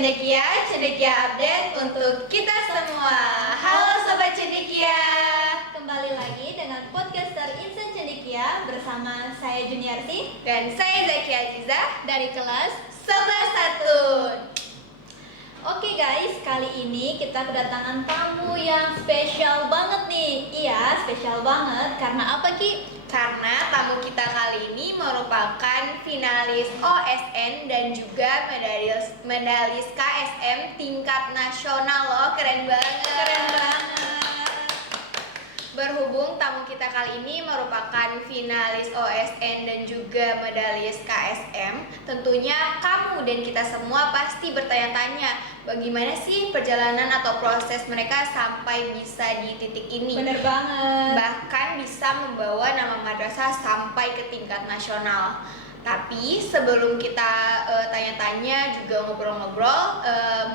Cendekia, Cendekia Update untuk kita semua. Halo Sobat Cendekia, kembali lagi dengan podcaster Insan Cendekia bersama saya Juniarti Dan saya Zaki Aziza dari kelas 11 1. Oke guys, kali ini kita kedatangan tamu yang spesial banget nih. Iya, spesial banget. Karena apa Ki? Karena tamu kita kali ini merupakan finalis OSN dan juga medalis KSM tingkat nasional loh. Keren banget. Keren banget. Berhubung tamu kita kali ini merupakan finalis OSN dan juga medalis KSM, tentunya kamu dan kita semua pasti bertanya-tanya bagaimana sih perjalanan atau proses mereka sampai bisa di titik ini. Bener banget. Bahkan bisa membawa nama madrasah sampai ke tingkat nasional. Tapi sebelum kita tanya-tanya juga ngobrol-ngobrol,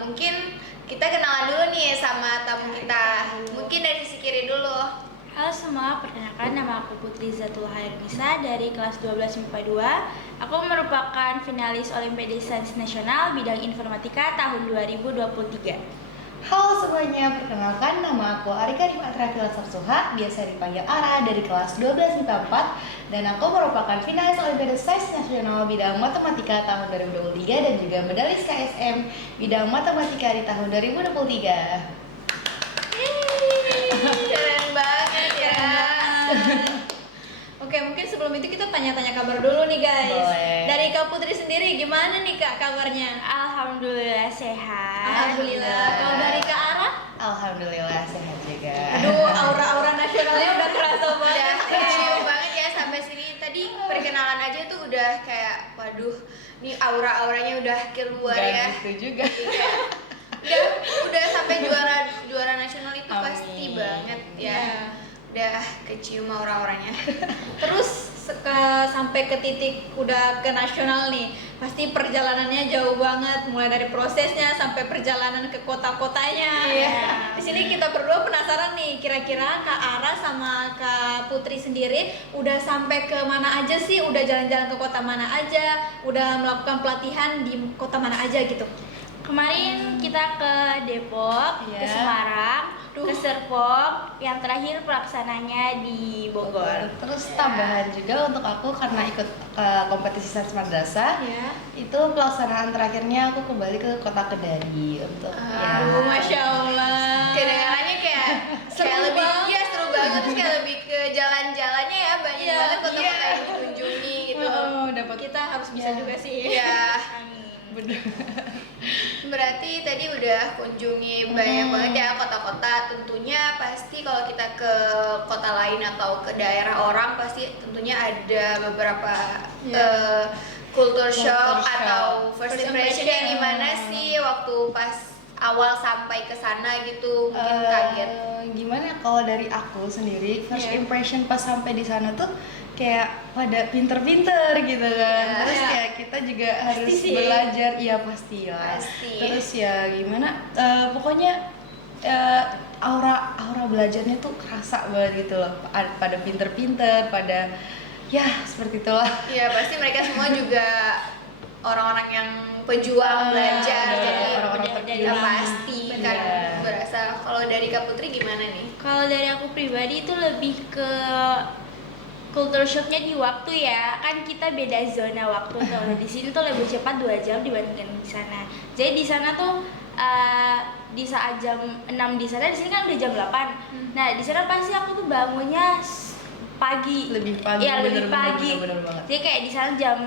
mungkin kita kenalan dulu nih sama tamu kita. Mungkin dari sisi kiri dulu. Halo semua, perkenalkan nama aku Putri Zatul Hairnisa dari kelas 12 MIPA 2. Aku merupakan finalis Olimpiade Sains Nasional bidang Informatika tahun 2023. Halo semuanya, perkenalkan nama aku Arika Dimatra Filasarsuha, biasa dipanggil Ara dari kelas 12 MIPA 4, dan aku merupakan finalis Olimpiade Sains Nasional bidang Matematika tahun 2023 dan juga medalis KSM bidang Matematika di tahun 2023. Keren banget ya. Oke, mungkin sebelum itu kita tanya-tanya kabar dulu nih guys. Boleh. Dari Kak Putri sendiri gimana nih Kak kabarnya? Alhamdulillah sehat. Alhamdulillah. Kalau dari Kak Ara? Alhamdulillah sehat juga. Aduh, aura-aura nasionalnya udah kerasa Udah banget. kecium banget ya sampai sini. Tadi perkenalan aja tuh udah kayak waduh, nih aura-auranya udah keluar ya. Gak gitu juga. Udah sampai juara nasional itu Amin. pasti banget ya. Iya. Udah kecium aura-auranya. Terus sampai ke titik udah ke nasional nih, pasti perjalanannya jauh banget, mulai dari prosesnya sampai perjalanan ke kota-kotanya. Iya. Di sini kita berdua penasaran nih, kira-kira Kak Ara sama Kak Putri sendiri udah sampai ke mana aja sih? Udah jalan-jalan ke kota mana aja? Udah melakukan pelatihan di kota mana aja gitu? Kemarin kita ke Depok, Iya. ke Semarang, Duh. ke Serpong, yang terakhir pelaksananya di Bogor. Terus tambahan juga untuk aku karena ikut kompetisi sains madrasah, Ya. itu pelaksanaan terakhirnya aku kembali ke kota Kedari untuk Aduh, Masya Allah. Kedengarannya kayak Seru lebih banget. iya seru banget, terus kayak lebih ke jalan-jalannya ya, banyak Iya, banget kota-kota iya. yang dikunjungi gitu. dapat Kita harus bisa Iya. juga sih. Iya. bener. Berarti tadi udah kunjungi banyak banget ya kota-kota. Tentunya pasti kalau kita ke kota lain atau ke daerah orang pasti tentunya ada beberapa Iya. culture shock shock. atau first First impression-nya impression. gimana sih waktu pas awal sampai ke sana gitu, mungkin kaget. Gimana kalau dari aku sendiri first Iya. impression pas sampai di sana tuh kayak pada pinter-pinter gitu kan. Iya. Terus Iya. kayak kita juga Pasti harus sih. belajar, iya pasti lah. Pasti. Terus ya gimana? Pokoknya aura belajarnya tuh kerasa banget gitu loh. Pada pinter-pinter, pada ya seperti itulah. Iya, pasti mereka semua juga orang-orang yang pejuang belajar, Iya, jadi orang-orang udah terpilih. ya lama. pasti kan Iya. berasa. Kalau dari Kak Putri gimana nih? Kalau dari aku pribadi itu lebih ke culture shocknya di waktu ya, kan kita beda zona waktu tuh. Di sini tuh lebih cepat 2 jam dibandingkan di sana. Jadi di sana tuh di saat jam 6 di sana, di sini kan udah jam 8. Nah, di sana pasti aku tuh bangunnya pagi. Lebih pagi, Iya, lebih bener-bener, pagi. bener-bener banget. Jadi kayak di sana jam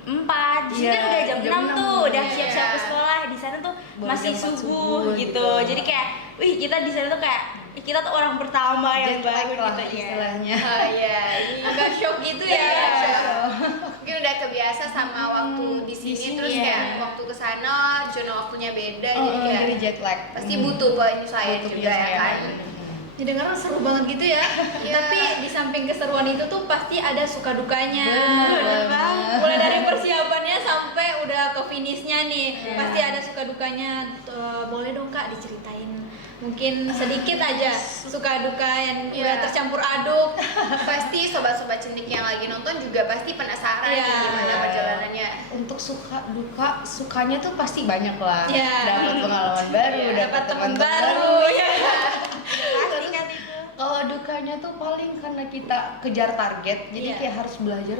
4, di sini Iya, kan udah jam jam 6 6, tuh, udah iya. siap-siap ke sekolah. Di sana tuh Baru masih jam 4 subuh subuh gitu. gitu. Jadi kayak, wih, kita di sana tuh kayak kita tuh orang pertama yang Jet lag bangun lah gitu ya. istilahnya. Oh iya, Agak shock gitu ya. Iya, mungkin udah kebiasa sama waktu di sini, sini, terus iya. kayak waktu ke sana zona waktunya beda, Oh, jadi kayak dari jet lag. pasti butuh penyesuaian Butuh juga ya kan. penyesuaian. Didengar seru banget gitu ya. Iya. Tapi di samping keseruan itu tuh pasti ada suka dukanya. Bener Bener banget. banget. Mulai dari persiapannya sampai udah ke ke finishnya nih, pasti ada suka dukanya. Boleh dong Kak diceritain mungkin sedikit aja suka duka yang udah tercampur aduk. Pasti sobat-sobat Cendik yang lagi nonton juga pasti penasaran Iya. nih gimana perjalanannya. Untuk suka duka, sukanya tuh pasti banyak lah. Iya. Dapat pengalaman baru, Dapat teman teman baru ya. Pasti kan itu. Kalau dukanya tuh paling karena kita kejar target, jadi Iya. kayak harus belajar.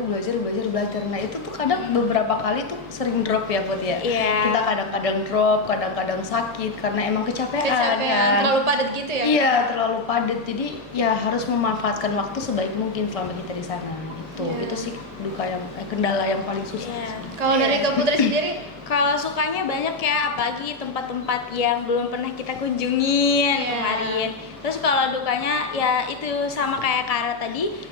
Nah itu tuh kadang beberapa kali tuh sering drop ya Put ya. Iya. Kita kadang-kadang drop, kadang-kadang sakit karena emang kecapean kan. Terlalu padat gitu ya. Iya, terlalu padat. Jadi ya harus memanfaatkan waktu sebaik mungkin selama kita di sana. Itu sih duka yang kendala yang paling susah. Iya. Kalau dari Kak Putri sendiri, Kalau sukanya banyak ya, apalagi tempat-tempat yang belum pernah kita kunjungin kemarin. Terus kalau dukanya ya itu sama kayak Kara tadi,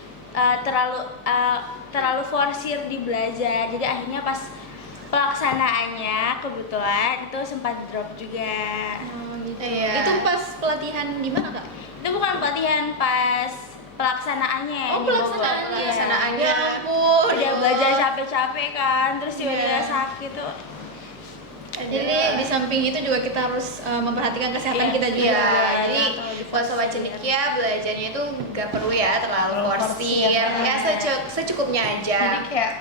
terlalu forsir di belajar. Jadi akhirnya pas pelaksanaannya kebetulan itu sempat drop juga. gitu. Iya. Itu pas pelatihan di mana Kak? Itu bukan pelatihan, pas pelaksanaannya. Oh, di Bogor. pelaksanaannya. Iya. Pelaksanaannya. Ya ampun. Udah belajar capek-capek kan, terus tiba-tiba Iya. sakit tuh. Jadi di samping itu juga kita harus memperhatikan kesehatan Iya. kita juga. Iya, Jangan jadi terlalu buat sobat Cendekia belajarnya itu gak perlu ya terlalu forsir, ya secukupnya aja. Jadi kayak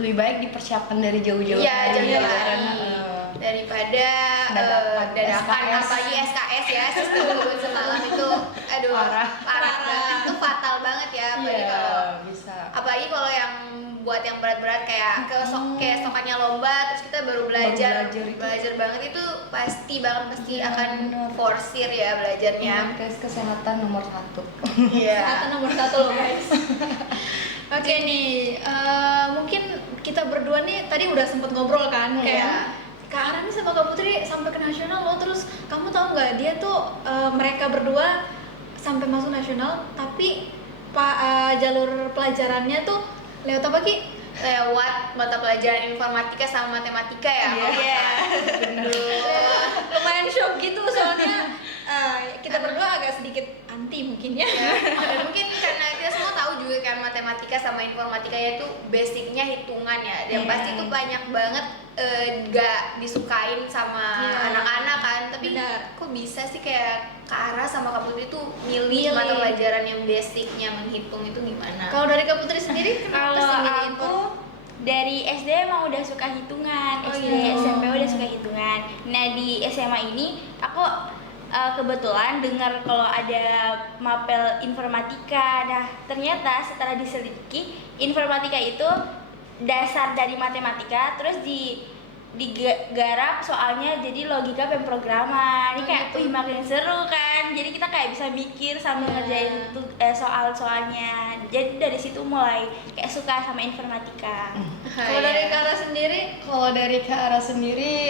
lebih baik dipersiapkan dari jauh-jauh. Iya, hari, jauh-jauh kan. hari. Daripada Dadakan, dadakan, SKS. apalagi SKS ya, sistem kebun semalam itu, aduh Parah. banget, itu fatal banget ya, apalagi Iya, kalau bisa. apalagi kalau yang buat yang berat-berat kayak keesokannya lomba terus kita baru belajar belajar itu. banget itu pasti Iya, akan benar. forsir ya belajarnya. Tes kesehatan nomor 1. Iya. Kesehatan nomor 1 loh guys. Oke nih, mungkin kita berdua nih tadi udah sempet ngobrol kan, Iya. kayak Kak Ara nih sama Kak Putri sampai ke nasional loh. Terus kamu tahu nggak dia tuh mereka berdua sampai masuk nasional, tapi jalur pelajarannya tuh lewat apa Ki? Lewat mata pelajaran informatika sama matematika ya. Iya. Lumayan shock gitu soalnya kita berdua agak sedikit anti mungkin ya. Dan mungkin karena kita semua tahu juga kan matematika sama informatikanya itu basicnya hitungan ya. Dan pasti itu banyak banget gak disukain sama Iya. anak-anak kan. Tapi Benar. kok bisa sih kayak Kak Ara sama Kak Putri tuh milih mata pelajaran yang basicnya menghitung itu gimana? Kalau dari Kak Putri sendiri kenapa Kalau sih milih aku dari SD emang udah suka hitungan, Oh, SD, iya. SMP udah suka hitungan. Nah di SMA ini aku kebetulan dengar kalau ada mapel informatika. Nah ternyata setelah diselidiki, informatika itu dasar dari matematika, terus digarap soalnya jadi logika pemrograman. Ini kayak wih makin seru kan. Jadi kita kayak bisa mikir sambil ngerjain soal-soalnya. Jadi dari situ mulai kayak suka sama informatika. Kalau dari Kak Ara sendiri, Kalau dari Kak Ara sendiri,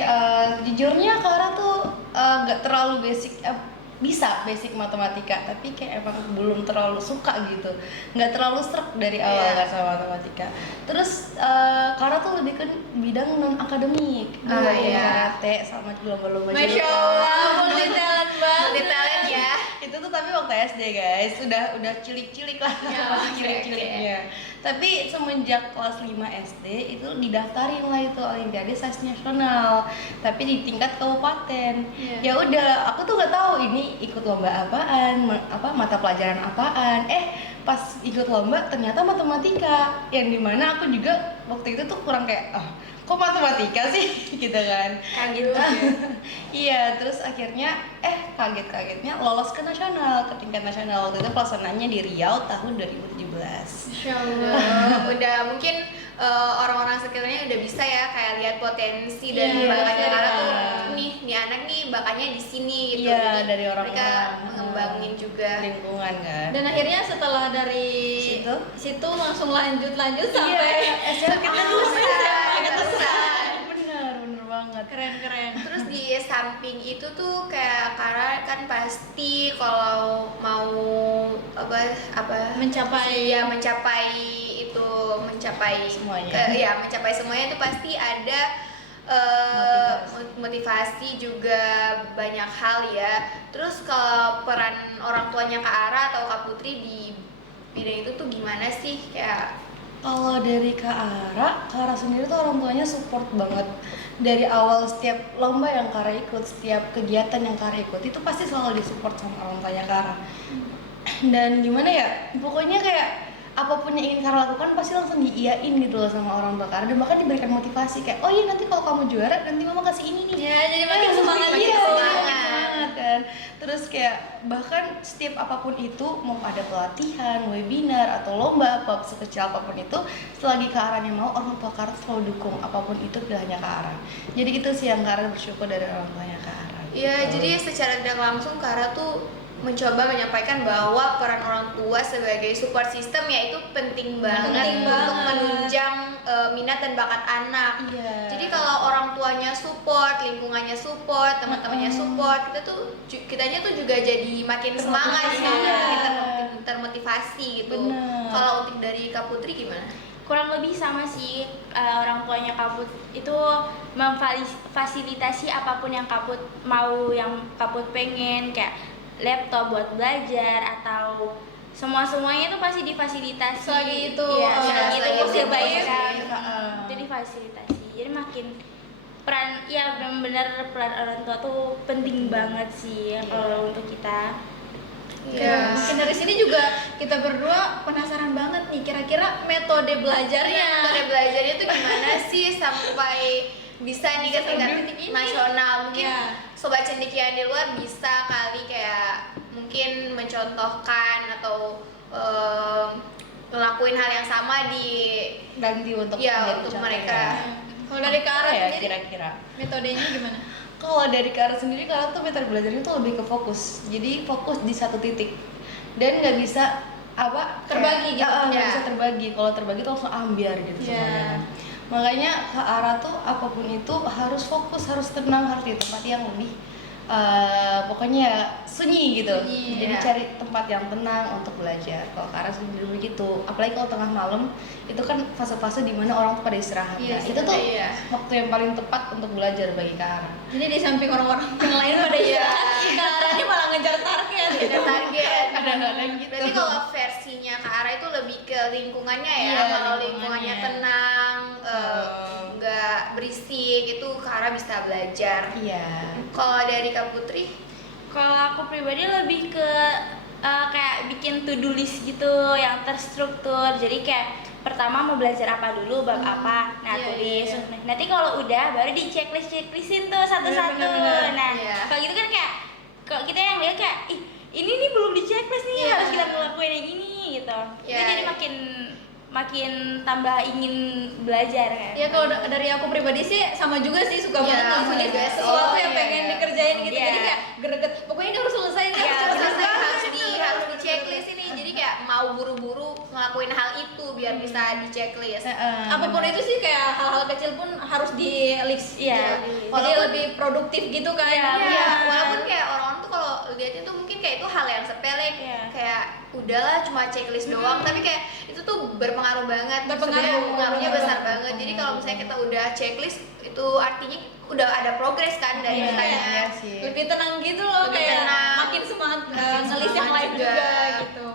jujurnya Kak Ara tuh nggak terlalu basic, bisa basic matematika, tapi kayak emang belum terlalu suka gitu, nggak terlalu serak dari awal kan sama matematika. Terus Kak Ara tuh lebih ke bidang non akademik, karate sama lomba-lomba Masya Allah, multi talent banget. Multi talent ya. Itu tuh tapi waktu SD guys, udah cilik-cilik lah, Ya, masih cilik-ciliknya. Tapi semenjak kelas 5 SD itu didaftarin lah itu Olimpiade Sains Nasional, tapi di tingkat kabupaten. Iya. Ya udah, aku tuh nggak tahu ini ikut lomba apaan, mata pelajaran apaan. Pas ikut lomba ternyata matematika, yang dimana aku juga waktu itu tuh kurang kayak kok matematika sih gitu kan. Kaget juga. Iya, terus akhirnya kaget-kagetnya lolos ke nasional, ke tingkat nasional. Waktu itu pelaksanaannya di Riau tahun 2017. Masya Allah. Udah mungkin orang-orang sekitarnya udah bisa ya kayak lihat potensi dan Iya, bakatnya Kak Ara tuh iya. nih anak nih bakatnya di sini gitu. Iya, Jadi dari orang-orang. mereka mengembangin juga. Lingkungan kan. Dan akhirnya setelah dari situ langsung lanjut sampai SMA kita Keterusan. bener banget. keren. Terus di samping itu tuh kayak Kara kan pasti kalau mau Mencapai mencapai Semuanya. mencapai semuanya itu pasti ada motivasi juga banyak hal ya. Terus kalau peran orang tuanya Kak Ara atau Kak Putri di bidang itu tuh gimana sih? Kayak Kalau dari Kak Ara sendiri tuh orang tuanya support banget. Dari awal setiap lomba yang Kak Ara ikut, setiap kegiatan yang Kak Ara ikut, itu pasti selalu disupport sama orang tuanya Kak Ara. Dan gimana ya, pokoknya kayak apapun yang ingin Kak Ara lakukan pasti langsung diiyain gitu loh sama orang tua Kak Ara. Dan bahkan diberikan motivasi kayak, oh iya nanti kalau kamu juara, nanti mama kasih ini nih. Ya, jadi makin semangat Iya, gitu. semangat kan. Terus kayak bahkan setiap apapun itu, mau ada pelatihan, webinar atau lomba apa sekecil apapun itu, selagi Kak Aranya mau, orang tua Kak Ara selalu dukung apapun itu pilihannya Kak Ara. Jadi itu sih yang Kak Ara bersyukur dari orang tuanya Kak Ara. Iya, jadi secara tidak langsung Kara tuh mencoba menyampaikan bahwa peran orang tua sebagai support system ya itu penting banget Penting untuk banget. menunjang minat dan bakat anak. Iya. Jadi kalau orang tuanya support, lingkungannya support, teman-temannya support, kitanya tuh juga jadi makin semangat Termotivasi. gitu, Iya. makin termotivasi gitu. Bener. Kalau untuk dari Kak Putri gimana? Kurang lebih sama sih, orang tuanya Kaput itu memfasilitasi apapun yang Kaput mau, yang Kaput pengen, kayak laptop buat belajar atau semuanya itu pasti difasilitasi. Selagi itu, ya, selagi selagi itu itu usia bayi proses kan, ya. itu difasilitasi. Jadi makin peran, ya benar-benar peran orang tua tuh penting banget sih kalau untuk kita. Ya, mungkin dari sini juga kita berdua penasaran banget nih kira-kira metode belajarnya. Metode belajarnya tuh gimana sih sampai bisa nih ke tingkat titik ini. nasional? Mungkin Iya. sobat cendekiawan di luar bisa kali kayak mungkin mencontohkan atau ngelakuin hal yang sama di Nanti untuk ya untuk tercapai mereka. ya. Kalau dari Kak Ara Apa ya sendiri, kira-kira? metodenya gimana? Kalau dari Kak Ara sendiri, Kak Ara tuh metode belajarnya tuh lebih ke fokus. Jadi fokus di satu titik dan nggak bisa Terbagi gitu. nggak Ya. bisa terbagi. Kalau terbagi tuh langsung ambiar gitu Ya. semuanya. Makanya Kak Ara tuh apapun itu harus fokus, harus tenang, harus di tempat yang lebih pokoknya ya sunyi gitu. Sunyi, Jadi ya. cari tempat yang tenang untuk belajar. Kalau Kak Ara sendiri begitu, apalagi kalau tengah malam itu kan fase-fase dimana orang tuh pada istirahat. Iya, Nah, itu tuh iya. waktu yang paling tepat untuk belajar bagi Kak Ara. Jadi di samping orang-orang yang lain pada istirahat, Kak Ara ini malah ngejar target. Ada target. Kadang-kadang gitu. Berarti kalau versinya Kak Ara itu lebih ke lingkungannya ya. Iya, Kalau lingkungannya. lingkungannya tenang, nggak berisik, itu Kak Ara bisa belajar. Iya. Kalau dari Kak Putri? Kalau aku pribadi lebih ke kayak bikin to-do list gitu yang terstruktur. Jadi kayak pertama mau belajar apa dulu, bab apa, nah Iya, tulis. iya, iya. Nanti kalau udah baru di checklistin tuh satu-satu. Bener. Nah Iya. kalau gitu kan kayak kalau kita yang lihat kayak ih ini nih belum di checklist nih, Iya. harus kita ngelakuin yang ini gitu. Itu Iya. jadi makin tambah ingin belajar kan. Ya kalau dari aku pribadi sih sama juga sih, suka Iya, banget aku ngelakuin juga sih. sesuatu Oh, yang iya, pengen iya. dikerjain gitu. Iya. Jadi kayak greget, pokoknya ini harus selesai nih, Iya, harus Harus selesai. harus di checklist ini. Jadi kayak mau buru-buru ngelakuin hal itu biar bisa di checklist. Apapun itu sih kayak hal-hal kecil pun harus di list Iya, gitu. di-list. Jadi lebih produktif gitu kan. Iya, Iya, benar. walaupun kayak orang-orang tuh kalau lihatnya tuh mungkin kayak itu hal yang sepele, Iya. kayak udahlah cuma checklist doang, tapi kayak itu tuh berpengaruh banget. Berpengaruh, Sebenarnya pengaruhnya berpengaruh. besar banget. Jadi kalau misalnya kita udah checklist itu artinya udah ada progres kan dari Iya, kitanya. iya sih. Lebih tenang gitu loh, Lebih kayak tenang. makin semangat Makin ngelis yang semangat lain juga. juga gitu.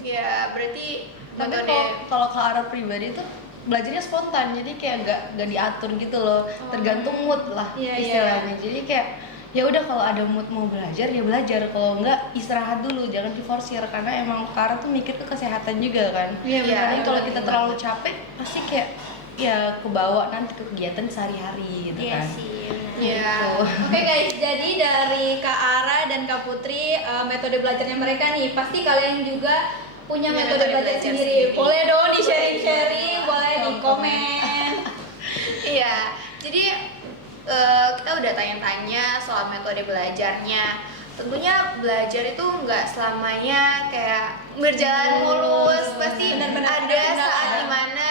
Ya, berarti Tapi metode kalau Kak Ara pribadi tuh belajarnya spontan, jadi kayak nggak diatur gitu loh, tergantung mood lah Iya, iya. istilahnya. Jadi kayak ya udah kalau ada mood mau belajar ya belajar, kalau nggak istirahat dulu, jangan diforsir karena emang Kak Ara tuh mikir ke kesehatan juga kan. Iya, benar. Jadi kalau benar, kita benar. terlalu capek pasti kayak ya kebawa nanti ke kegiatan sehari-hari gitu Iya kan. sih. benar. Iya. Oke guys, jadi dari Kak Ara dan Kak Putri metode belajarnya mereka nih, pasti kalian juga punya Punya metode metode belajar belajar sendiri. sendiri. Boleh dong di sharing-sharing, boleh di komen. Iya, jadi kita udah tanya-tanya soal metode belajarnya. Tentunya belajar itu nggak selamanya kayak berjalan mulus, pasti Benar-benar ada benar. saat dimana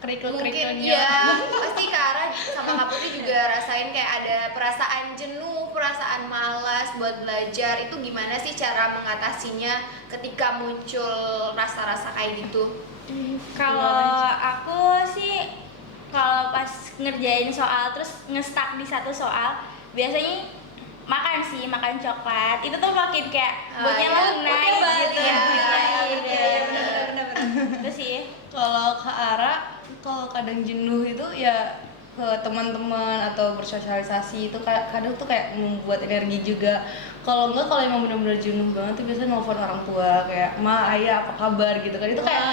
mungkin Kerikil-kerikilnya. ya pasti Kak Ara sama Kak Putri juga rasain kayak ada perasaan jenuh, perasaan malas buat belajar. Itu gimana sih cara mengatasinya ketika muncul rasa-rasa kayak gitu? Kalau aku sih kalau pas ngerjain soal terus ngestak di satu soal, biasanya makan coklat. Itu tuh makin kayak Oh, moodnya iya. langsung naik Moodnya gitu balik, ya. iya, Naik, iya, gitu. iya, benar-benar. Itu sih. Kalau ke arah, kalau kadang jenuh itu ya ke teman-teman atau bersosialisasi itu kadang tuh kayak membuat energi juga. Kalau enggak, kalau emang benar-benar jenuh banget tuh biasanya nelfon orang tua kayak ma, ayah apa kabar gitu kan. Itu kayak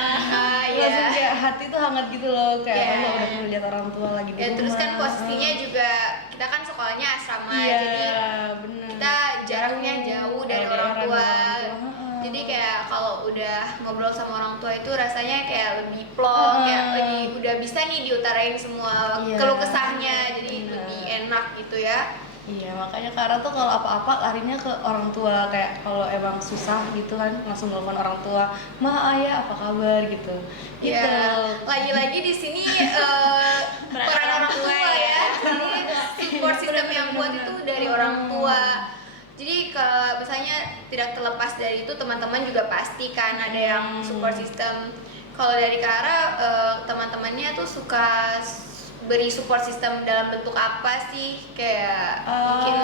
langsung kayak hati tuh hangat gitu loh, kayak lo udah ngeliat orang tua lagi di Ya rumah. terus kan posisinya juga kita kan sekolahnya asrama, Iya, jadi bener. kita jaraknya jauh dari orang tua. Jadi Heeh. kayak kalau udah ngobrol sama orang tua itu rasanya kayak lebih plong, kayak lebih udah bisa nih diutarain semua Iya, keluh kesahnya, jadi bener. lebih enak gitu ya. Iya, makanya Kara tuh kalau apa-apa larinya ke orang tua, kayak kalau emang susah gitu kan langsung nelfon orang tua, ma, ayah apa kabar gitu. Gitu. Ya, lagi-lagi di sini peran orang tua ya. Jadi support system yang kuat itu dari orang tua. Jadi kalau misalnya tidak terlepas dari itu, teman-teman juga pasti kan ada yang support system. Kalau dari Kara, teman-temannya tuh suka beri support system dalam bentuk apa sih? Kayak mungkin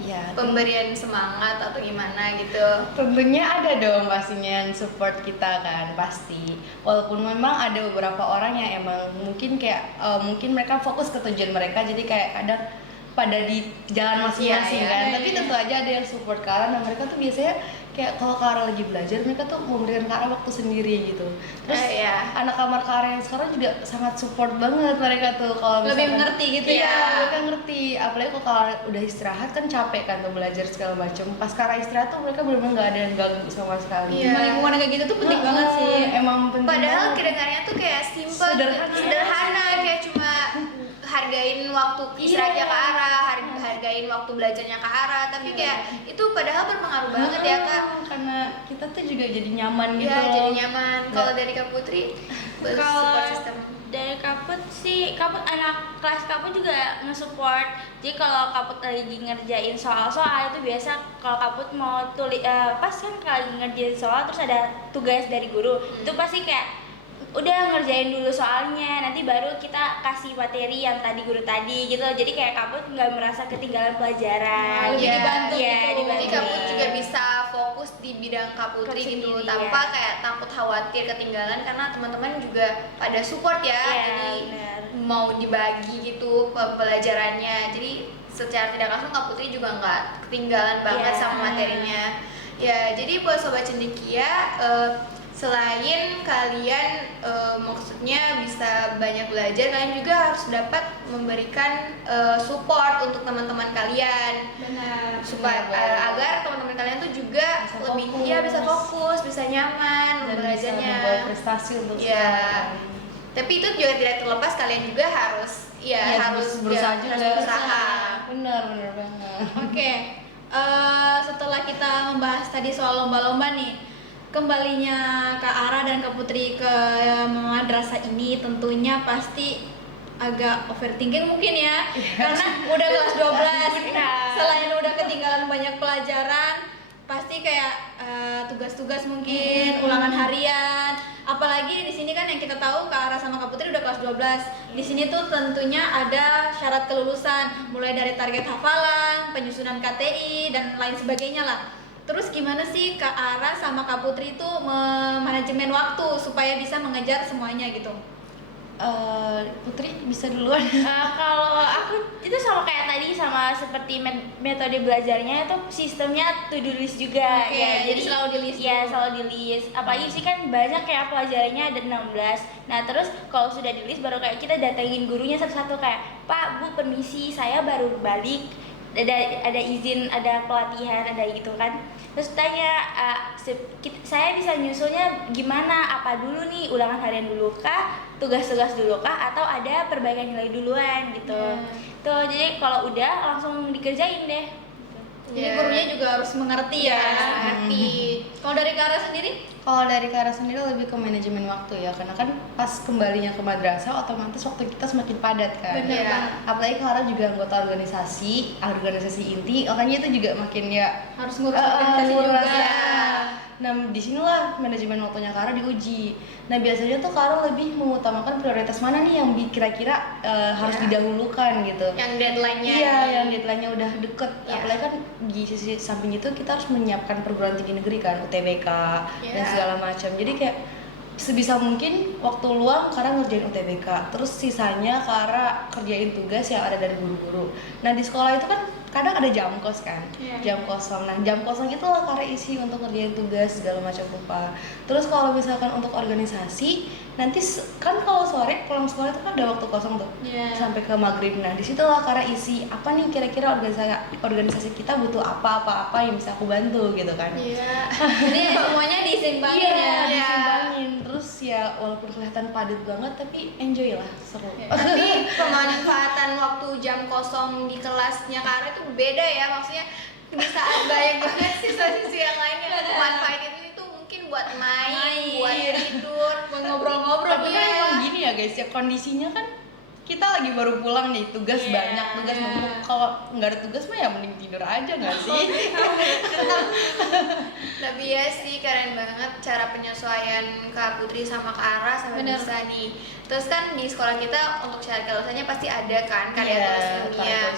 ya, pemberian semangat atau gimana gitu. tentunya ada dong pastinya yang support kita kan, pasti. Walaupun memang ada beberapa orang yang emang mungkin kayak mungkin mereka fokus ke tujuan mereka, jadi kayak kadang pada di jalan masing-masing kan. Tapi tentu aja ada yang support Kara, dan mereka tuh biasanya kayak kalau Kara lagi belajar, mereka tuh memberikan Kara waktu sendiri gitu. Terus anak kamar Kara yang sekarang juga sangat support banget mereka tuh kalau Lebih misalkan- mengerti gitu Iya, ya. mereka ngerti. Apalagi kalau Kara udah istirahat kan capek kan tuh belajar segala macam. Pas Kara istirahat tuh mereka benar-benar nggak ada yang ganggu sama sekali. Iya. Nah, lingkungan kayak gitu tuh penting banget sih. Emang penting. Padahal banget. kedengarannya tuh kayak simple, sederhana, kayak cuma hargain waktu istirahatnya ke arah, hargain waktu belajarnya ke arah, tapi kayak itu padahal berpengaruh banget ya Kak. Karena kita tuh juga jadi nyaman gitu. Iya, loh. jadi nyaman. Kalau dari Kak Putri, Kalau support system. dari Kaput sih, Kaput anak kelas Kaput juga nge-support. Jadi kalau Kaput lagi ngerjain soal-soal itu biasa kalau Kaput mau tulis pas kan lagi ngerjain soal terus ada tugas dari guru, itu pasti kayak udah ngerjain dulu soalnya, nanti baru kita kasih materi yang tadi guru tadi gitu. Jadi kayak Kaput nggak merasa ketinggalan pelajaran. Lebih dibantu Iya, gitu. dibantu. Jadi Kak Putri juga bisa fokus di bidang Kak Putri Kak gitu, sendiri, tanpa ya. kayak takut khawatir ketinggalan, karena teman-teman juga pada support ya. Iya, Jadi benar. mau dibagi gitu pelajarannya. Jadi secara tidak langsung Kak Putri juga nggak ketinggalan banget Iya. sama materinya. Ya, jadi buat Sobat Cendekia, selain kalian maksudnya bisa banyak belajar, kalian juga harus dapat memberikan support untuk teman-teman kalian. Benar. Supaya Benar. agar teman-teman kalian tuh juga Bisa lebih fokus. ya bisa fokus, bisa nyaman Dan bisa belajarnya. membawa prestasi untuk Iya. sekolah. Tapi itu juga tidak terlepas, kalian juga harus Iya, harus berusaha ya, juga. harus berusaha. Benar banget. Oke, setelah kita membahas tadi soal lomba-lomba nih, kembalinya Kak Ara dan Kak Putri ke madrasah ini tentunya pasti agak overthinking mungkin ya, karena udah kelas 12, selain udah ketinggalan banyak pelajaran, pasti kayak tugas-tugas mungkin, ulangan harian. Apalagi di sini kan yang kita tahu Kak Ara sama Kak Putri udah kelas 12. Di sini tuh tentunya ada syarat kelulusan, mulai dari target hafalan, penyusunan KTI dan lain sebagainya lah. Terus gimana sih Kak Ara sama Kak Putri itu memanajemen waktu supaya bisa mengejar semuanya gitu? Putri bisa duluan. Kalau aku itu sama kayak tadi, sama seperti metode belajarnya itu sistemnya to do list juga. Oke, Ya, jadi selalu di list Iya, dulu. selalu di list. Apalagi sih kan banyak kayak pelajarannya ada 16. Nah, terus kalau sudah di list baru kayak kita datengin gurunya satu-satu kayak, "Pak, Bu, permisi, saya baru balik. Ada izin, ada pelatihan, ada gitu kan." Terus tanya, saya bisa nyusulnya gimana? Apa dulu nih, ulangan harian dulu kah, tugas-tugas dulu kah, atau ada perbaikan nilai duluan gitu. Tuh, jadi kalau udah langsung dikerjain deh. Jadi gurunya juga harus mengerti ya. Mengerti. Kalau dari Kak Ara sendiri? Kalau dari Kara sendiri lebih ke manajemen waktu ya, karena kan pas kembalinya ke madrasah otomatis waktu kita semakin padat kan. Bener Iya. banget. Apalagi Kara juga anggota organisasi inti, makanya itu juga makin ya Harus ngurus organisasi juga. ngurus ya. Nah, disinilah manajemen waktunya Kara diuji. Nah, biasanya tuh Kara lebih mengutamakan prioritas mana nih yang kira-kira harus didahulukan gitu. Yang deadline-nya. Iya, yang deadline-nya udah deket. Iya. Apalagi kan di sisi samping itu kita harus menyiapkan perguruan tinggi negeri kan, UTBK dan Iya. segala macam. Jadi kayak sebisa mungkin waktu luang karena ngerjain UTBK, terus sisanya karena kerjain tugas yang ada dari guru-guru. Nah di sekolah itu kan kadang ada jam kos kan, jam kosong. Nah jam kosong itu lah karena isi untuk ngerjain tugas segala macam rupa. Terus kalau misalkan untuk organisasi, nanti kan kalau sore pulang sekolah itu kan ada waktu kosong tuh sampai ke maghrib. Nah disitulah karena isi apa nih kira-kira organisasi kita butuh apa yang bisa aku bantu gitu kan. Jadi semuanya disimbangin ya. Disimbangin. Terus ya walaupun kelihatan padat banget tapi enjoy lah, seru. Tapi pemanfaatan waktu jam kosong di kelasnya Kara itu beda ya, maksudnya di saat banyak banget siswa-siswi yang lain yang memanfaatkan itu mungkin buat main, buat tidur, Buat ngobrol-ngobrol. Tapi kan emang gini ya guys, ya kondisinya kan kita lagi baru pulang nih, tugas banyak, tugas numpuk. Kalau nggak ada tugas mah ya mending tidur aja nggak sih? Tapi ya sih keren banget cara penyesuaian Kak Putri sama Kak Ara sampai Bener. bisa nih. Terus kan di sekolah kita untuk syarat kelulusannya pasti ada kan karya tulis ilmiah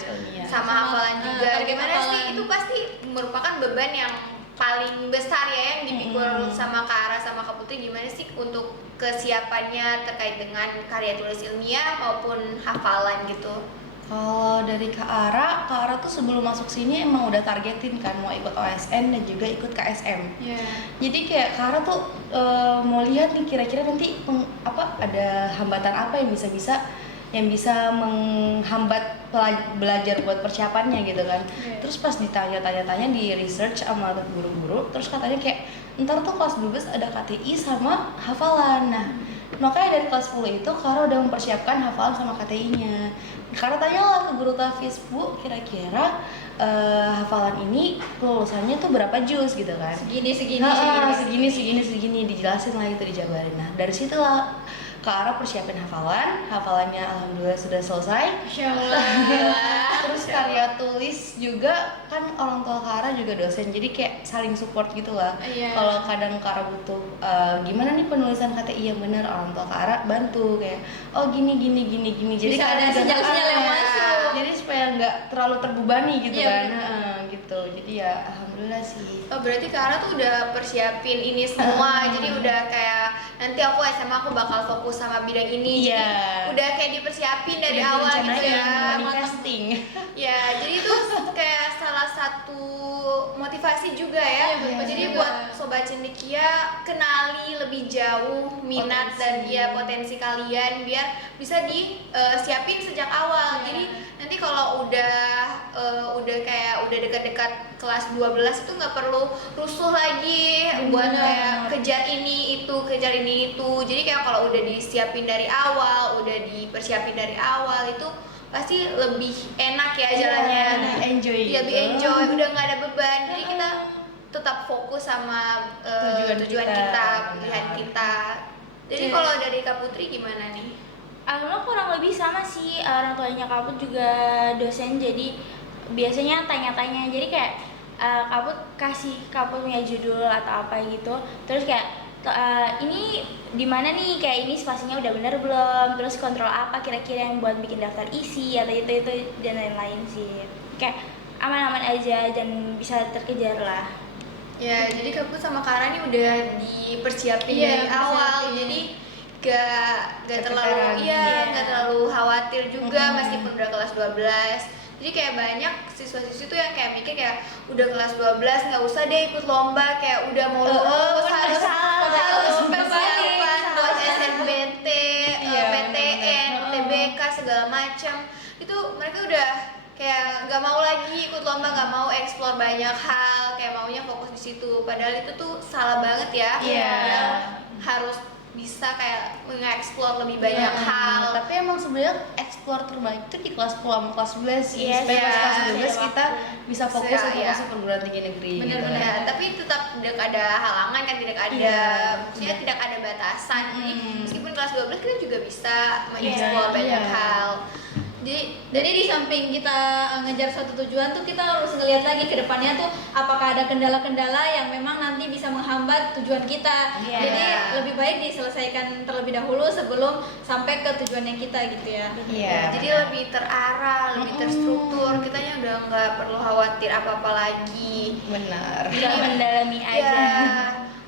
sama hafalan juga. target Gimana sih hafalan. itu pasti merupakan beban yang paling besar ya yang dipikul sama Kak Ara sama Kak Putri. Gimana sih untuk kesiapannya terkait dengan karya tulis ilmiah maupun hafalan gitu? Kalau dari Kak Ara tuh sebelum masuk sini emang udah targetin kan mau ikut OSN dan juga ikut KSM. Jadi kayak Kak Ara tuh mau lihat nih kira-kira nanti ada hambatan apa yang bisa menghambat belajar buat persiapannya gitu kan. Terus pas ditanya-tanya di research sama guru-guru, terus katanya kayak ntar tuh kelas 12 ada KTI sama hafalan. Nah, makanya dari kelas 10 itu Kara udah mempersiapkan hafalan sama KTI-nya. Kara tanyalah ke guru Tafis, Bu, kira-kira hafalan ini lulusannya tuh berapa juz gitu kan? Segini. Segini dijelasin lah, itu dijabarin. Nah dari situlah Kak Ara persiapin hafalannya alhamdulillah sudah selesai. Terus karya tulis juga kan orang tua Kak Ara juga dosen, jadi kayak saling support gitu lah. Kalau kadang Kak Ara butuh gimana nih penulisan KTI yang benar, orang tua Kak Ara bantu kayak oh gini. Jadi Bisa ada sinyal-sinyal yang masuk. Jadi supaya nggak terlalu terbebani gitu Iya, kan. bener. Gitu. Jadi ya alhamdulillah sih. Oh berarti Kak Ara tuh udah persiapin ini semua, jadi udah kayak nanti aku SMA aku bakal fokus sama bidang ini. Iya. Jadi udah kayak dipersiapin dari Udah awal gitu direncanain, ya. manifesting. Ya, jadi itu kayak salah satu motivasi juga ya. Iya, Jadi juga. buat sobat cendekia kenali lebih jauh minat dan potensi kalian biar bisa disiapin sejak awal. Jadi nanti kalau udah kayak udah dekat-dekat kelas 12 itu nggak perlu rusuh lagi buat kayak kejar ini itu. Jadi kayak kalau udah disiapin dari awal, udah dipersiapin dari awal itu pasti lebih enak ya jalannya. Enjoy Iya, lebih gitu. enjoy, udah nggak ada beban. Jadi kita tetap fokus sama tujuan kita, pilihan kita. Jadi kalau dari Kak Putri gimana nih? Alhamdulillah kurang lebih sama sih, orang tuanya Kak Put juga dosen, jadi biasanya tanya-tanya, jadi kayak Kak Put kasih Kak Put punya judul atau apa gitu, terus kayak ini di mana nih, kayak ini spasinya udah bener belum, terus kontrol apa kira-kira yang buat bikin daftar isi atau itu dan lain-lain sih, kayak aman-aman aja dan bisa terkejar lah. Ya, jadi Kak Put sama Kara nih udah dipersiapin dari awal, jadi gak terlalu nggak terlalu khawatir juga meskipun udah kelas 12. Jadi kayak banyak siswa-siswi tuh yang kayak mikir kayak udah kelas 12 nggak usah deh ikut lomba, kayak udah mau lulus harus persiapan buat SNBT, PTN, UTBK segala macam. Itu mereka udah kayak nggak mau lagi ikut lomba, nggak mau explore banyak hal, kayak maunya fokus di situ. Padahal itu tuh salah banget ya. Padahal harus bisa kayak mengeksplor lebih banyak hal. Tapi emang sebenarnya explore terbaik itu di kelas 10 sama kelas 11 sih. Iya, Supaya pas kelas iya. 12 kita bisa fokus untuk Iya. masuk perguruan tinggi negeri. Benar-benar. Gitu. Tapi tetap tidak ada halangan kan, tidak ada maksudnya tidak ada batasan. Jadi meskipun kelas 12 kita juga bisa mengeksplor banyak hal. Jadi di samping kita ngejar suatu tujuan tuh kita harus ngelihat lagi ke depannya tuh apakah ada kendala-kendala yang memang nanti bisa menghambat tujuan kita. Iya. Jadi lebih baik diselesaikan terlebih dahulu sebelum sampai ke tujuannya kita gitu ya. Iya. Jadi lebih terarah, lebih terstruktur. Kitanya udah nggak perlu khawatir apa-apa lagi. Benar. Tinggal mendalami aja. Ya,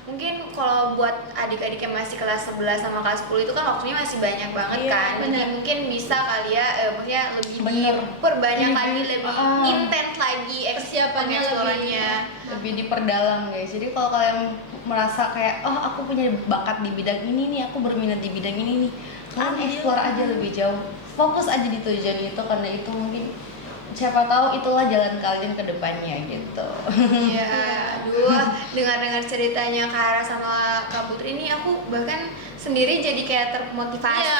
Mungkin kalau buat adik-adik yang masih kelas 11 sama kelas 10 itu kan waktunya masih banyak banget Iya, kan. Jadi benar. mungkin bisa kali ya, maksudnya lebih Bener. diperbanyak Iya, lagi, lebih ah. intens lagi Persiapannya pengeksplorasinya. Lebih diperdalam guys. Jadi kalau kalian merasa kayak oh aku punya bakat di bidang ini nih, aku berminat di bidang ini nih, kalian explore aja lebih jauh, fokus aja di tujuan itu, karena itu mungkin siapa tahu itulah jalan kalian ke depannya gitu. Iya, aduh, dengar-dengar ceritanya Kak Ara sama Kak Putri ini aku bahkan sendiri jadi kayak termotivasi. Iya,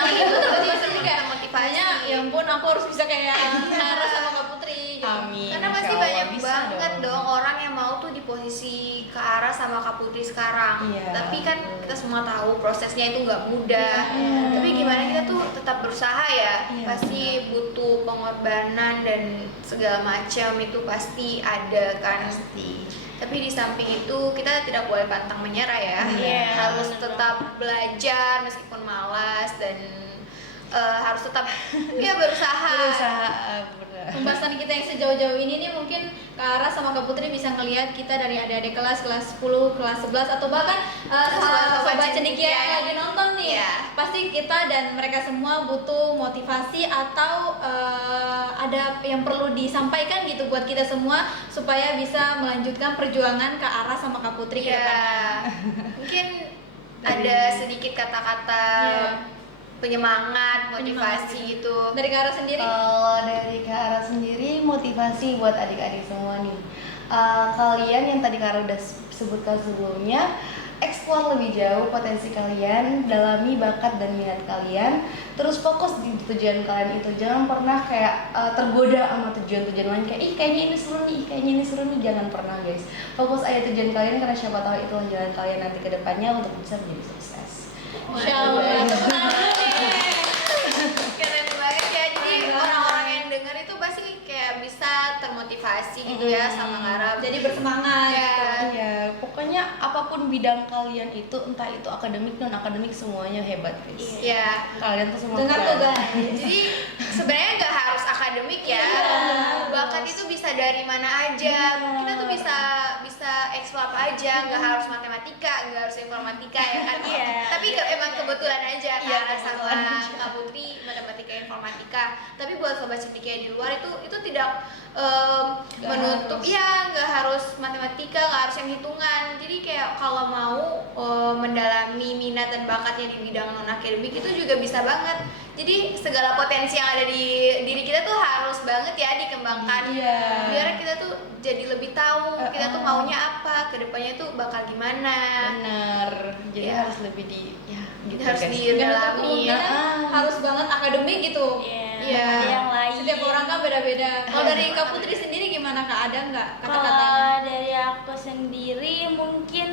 Jadi sendiri kayak termotivasi. ya ampun aku harus bisa kayak Nara sama Kak Putri gitu. Amin. Karena Insya pasti Allah banyak bisa banget dong orang yang mau tuh di posisi Kak Ara sama Kak Putri sekarang. Iya. Tapi kan kita semua tahu prosesnya itu nggak mudah. Iya. Tapi gimana kita tuh tetap berusaha ya. Iya, Pasti butuh pengorbanan dan segala macam itu pasti ada kan. Pasti. Tapi di samping itu kita tidak boleh pantang menyerah ya. Iya, Harus bener tetap belajar meskipun malas dan harus tetap ya berusaha. Berusaha bener. Pembahasan kita yang sejauh-jauh ini nih mungkin Kak Ara sama Kak Putri bisa ngelihat kita dari adik-adik kelas 10, kelas 11 atau bahkan sobat cendekia yang lagi nonton nih. Iya. Pasti kita dan mereka semua butuh motivasi atau ada yang perlu disampaikan gitu buat kita semua supaya bisa melanjutkan perjuangan Kak Ara sama Kak Putri ke Iya. depannya. Mungkin ada sedikit kata-kata Iya. penyemangat, motivasi gitu. Dari Kak Ara sendiri? Kalau dari Kak Ara sendiri, motivasi buat adik-adik semua nih. Kalian yang tadi Kak Ara udah sebutkan sebelumnya, explore lebih jauh potensi kalian, dalami bakat dan minat kalian, terus fokus di tujuan kalian itu. Jangan pernah kayak tergoda sama tujuan-tujuan lain kayak kayaknya ini seru nih, kayaknya ini seru nih. Jangan pernah guys. Fokus aja tujuan kalian karena siapa tahu itulah jalan kalian nanti ke depannya untuk bisa menjadi sukses. Masya Allah, tepuk tangan dulu nih. Keren banget ya. Jadi Keren banget. orang-orang yang denger itu pasti kayak bisa termotivasi gitu ya sama Kara. Jadi bersemangat Ya. gitu. Iya, pokoknya apapun bidang kalian itu, entah itu akademik non akademik, semuanya hebat guys. Ya. Kalian tuh semua Dengar keren. tuh guys. Jadi sebenarnya nggak harus akademik ya. Iya. Bakat itu bisa dari mana aja. Kita tuh bisa eksplor apa aja. Nggak harus matematika, nggak harus informatika ya kan. Iya. Tapi emang kebetulan aja Iya, Kak sama kebetulan aja. Kak Putri matematika informatika. Tapi buat sobat cendekia di luar itu tidak Nggak menutup. harus. Ya nggak harus matematika, nggak harus yang hitungan. Jadi kayak kalau mau mendalami minat dan bakatnya di bidang non akademik itu juga bisa banget. Jadi segala potensi yang ada di diri kita tuh harus banget ya dikembangkan. Iya. Biar kita tuh jadi lebih tahu kita tuh maunya apa, kedepannya tuh bakal gimana. Bener. Jadi Iya. harus lebih gitu Harus guys. di- Dan Dalami. kemungkinan harus banget akademik gitu. Iya. Ada yang lain. Setiap orang kan beda-beda. Kalau dari Kak Putri sendiri gimana Kak? Ada nggak kata-katanya? Kalau dari aku sendiri mungkin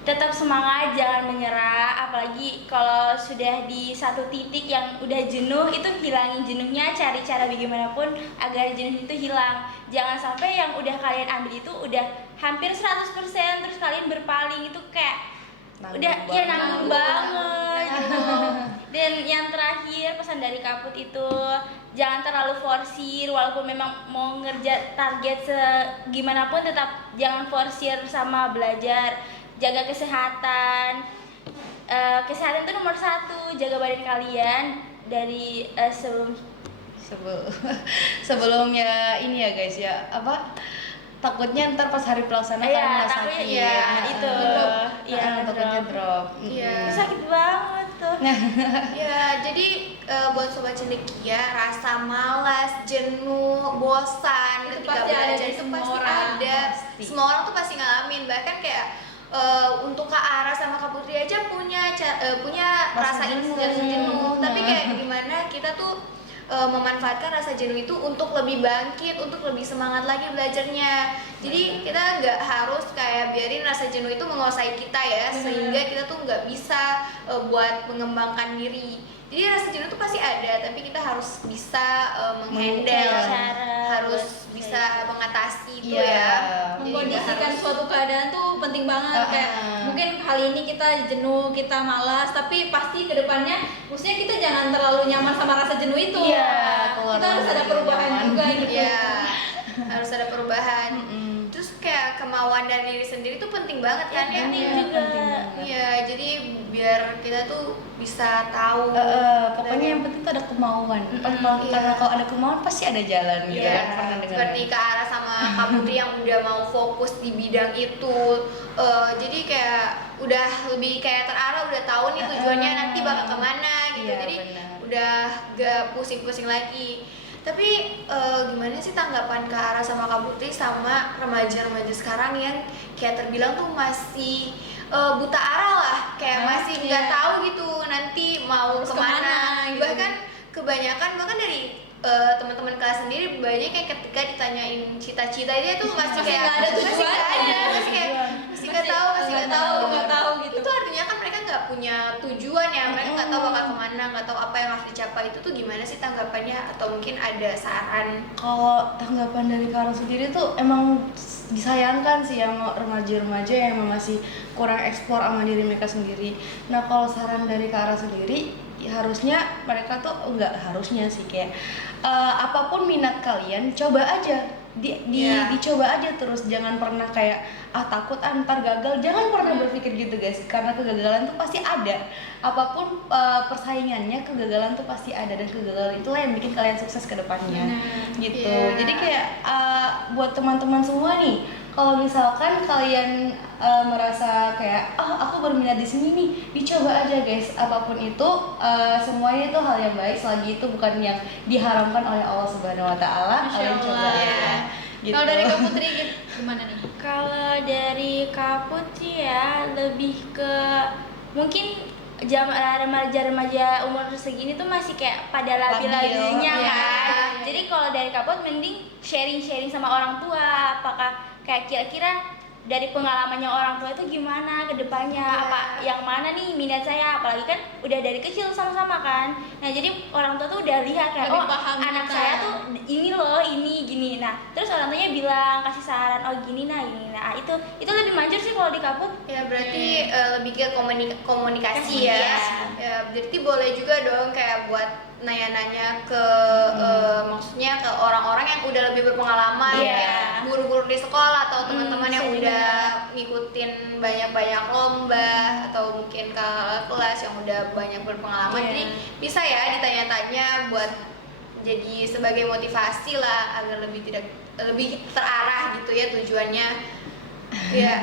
tetap semangat, jangan menyerah. Apalagi kalau sudah di satu titik yang udah jenuh, itu hilangin jenuhnya, cari cara bagaimanapun agar jenuh itu hilang. Jangan sampai yang udah kalian ambil itu udah hampir 100% terus kalian berpaling, itu kayak Nanggung udah ya banget. nanggung banget gitu. Dan yang terakhir pesan dari Kaput itu jangan terlalu forsir, walaupun memang mau ngerja target segimanapun tetap jangan forsir sama belajar. Jaga kesehatan. Kesehatan itu nomor 1, jaga badan kalian dari sebelumnya ini ya guys ya, apa takutnya ntar pas hari pelaksanaan Iya, kalian takutnya sakit. iya, itu. Iya, takutnya drop. Iya. itu sakit banget tuh. Ya, jadi buat sobat cendekia, rasa malas, jenuh, bosan Itu ketika pasti ada belajar di itu semua pasti orang. ada. Pasti. Semua orang tuh pasti ngalamin. Bahkan kayak untuk Kak Ara sama Kak Putri aja punya rasa jenuh. jenuh. Tapi kayak gimana kita tuh memanfaatkan rasa jenuh itu untuk lebih bangkit, untuk lebih semangat lagi belajarnya. Jadi kita nggak harus kayak biarin rasa jenuh itu menguasai kita ya, sehingga kita tuh nggak bisa buat mengembangkan diri. Jadi rasa jenuh itu pasti ada, tapi kita harus bisa menghandle, Cara harus bisa mengatasi itu Iya. ya. Jadi nggak Mengkondisikan harus- suatu keadaan tuh penting banget. Kayak mungkin kali ini kita jenuh, kita malas, tapi pasti kedepannya maksudnya kita jangan terlalu nyaman sama rasa jenuh itu. Iya, keluar Kita harus dari ada perubahan nyaman. juga gitu. Iya, harus ada perubahan. Mm-mm. Terus kayak kemauan dari diri sendiri tuh penting banget kan ya. penting Iya, juga. penting banget. Iya, jadi biar kita tuh bisa tahu. Pokoknya yang penting tuh ada kemauan. Iya. Karena kalau ada kemauan pasti ada jalan gitu Iya, kan. Pernah dengar. seperti Kak Ara sama Kak Putri yang udah mau fokus di bidang itu. Jadi kayak udah lebih kayak terarah, udah tahu nih tujuannya nanti bakal kemana gitu. Iya, Jadi benar. udah gak pusing-pusing lagi. Tapi gimana sih tanggapan Kak Ara sama Kak Putri sama remaja-remaja sekarang yang kayak terbilang tuh masih buta arah lah, kayak masih nggak tahu gitu nanti mau Harus kemana. kemana, gitu. Bahkan kebanyakan dari teman-teman kelas sendiri banyak yang ketika ditanyain cita-cita dia tuh masih kayak nggak ada masih nggak ada, tujuannya. masih kayak masih nggak tahu, nggak tahu gitu. Itu artinya kan mereka nggak punya tujuan ya, mereka nggak tahu bakal kemana, nggak tahu apa yang harus dicapai. Itu tuh gimana sih tanggapannya, atau mungkin ada saran? Kalau tanggapan dari Karo sendiri tuh emang disayangkan sih yang remaja-remaja yang emang masih kurang eksplor sama diri mereka sendiri. Nah kalau saran dari Kara sendiri, ya harusnya mereka tuh enggak harusnya sih kayak apapun minat kalian coba aja. Iya. Dicoba aja terus, jangan pernah kayak takut ntar gagal, jangan pernah berpikir gitu guys, karena kegagalan tuh pasti ada. Apapun persaingannya, kegagalan tuh pasti ada, dan kegagalan itulah yang bikin kalian sukses ke depannya gitu. Iya. Jadi kayak buat teman-teman semua nih, kalau misalkan kalian merasa kayak aku berminat di sini nih, dicoba aja guys. Apapun itu semuanya itu hal yang baik selagi itu bukan yang diharamkan oleh Allah Subhanahu wa taala. Masya Kalian coba Allah. aja. Gitu. Kalau dari Kak Putri gimana nih? Kalau dari Kak Putri ya lebih ke mungkin remaja-remaja umur segini tuh masih kayak pada labil-labilnya Labil, kan. iya. Jadi kalau dari Kak Put mending sharing-sharing sama orang tua, apakah kayak kira-kira dari pengalamannya orang tua itu gimana ke depannya, apa yang mana nih minat saya, apalagi kan udah dari kecil sama-sama kan. Nah jadi orang tua tuh udah lihat kayak Lebih paham anak kita. saya tuh ini loh, ini gini. Nah terus orang tuanya bilang, kasih saran, oh gini nah ini. Nah itu lebih manjur sih kalau di Kaput. Ya berarti lebih ke komunikasi ya. Iya. Ya berarti boleh juga dong kayak buat nanya-nanya ke maksudnya ke orang-orang yang udah lebih berpengalaman, Iya. kayak guru-guru di sekolah atau teman-teman yang bisa udah ngikutin banyak-banyak lomba, atau mungkin ke kelas yang udah banyak berpengalaman. Iya. Jadi bisa ya ditanya-tanya buat jadi sebagai motivasi lah agar lebih terarah gitu ya tujuannya. Ya.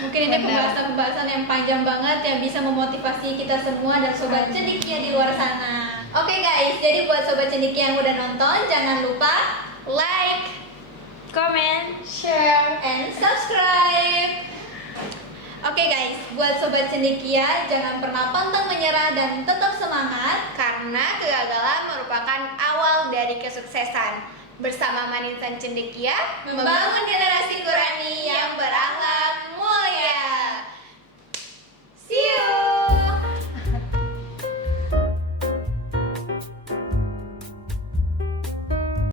Mungkin ini pembahasan-pembahasan yang panjang banget yang bisa memotivasi kita semua dan sobat cendikia di luar sana. Oke guys, jadi buat sobat cendikia yang udah nonton, jangan lupa like, Comment. share, and subscribe. Oke guys, buat sobat cendikia jangan pernah pantang menyerah dan tetap semangat. Karena kegagalan merupakan awal dari kesuksesan. Bersama Manisan Cendekia, Membangun generasi Qurani yang berakhlak